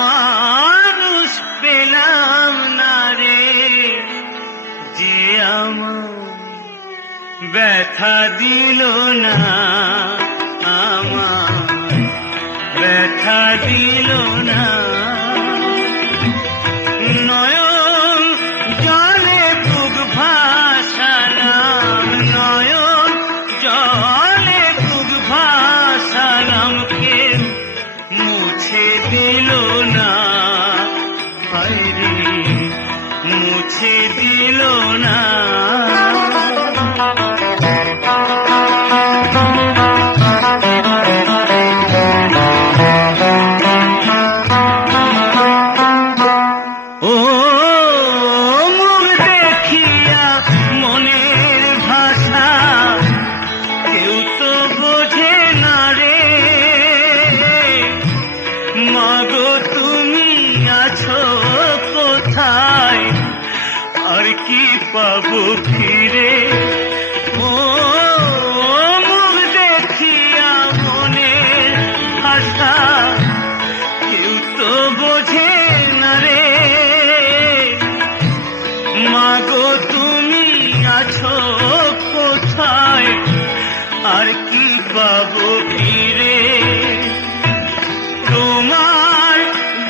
মানুষ পেলাম না রে, যে আমার ব্যথা দিল না, আমার ব্যথা দিল না। নয়ন জলে বুক ভাসালাম, নয়ন জলে বুক ভাসালাম, কেউ মুছে দিল না, হায়রে মুছে দিল না। ও মুখ দেখিয়া মনের ভাষা কেউ তো বোঝে না রে, মাগো তুমি আছো কোথায়, আর কি পাবো ফিরে। ও মুখ দেখিয়া মনের ভাষা কেউ তো বোঝে না রে, মাগো তুমি আছো কোথায়, আর কি পাবো ফিরে। তোমার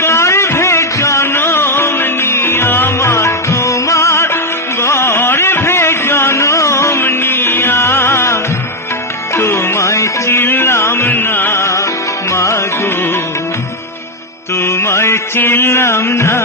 গর্ভে জনম নিয়া, আমার তোমার গর্ভে জনম নিয়া, তোমায় চিনলাম না মাগো, তোমায় চিনলাম না।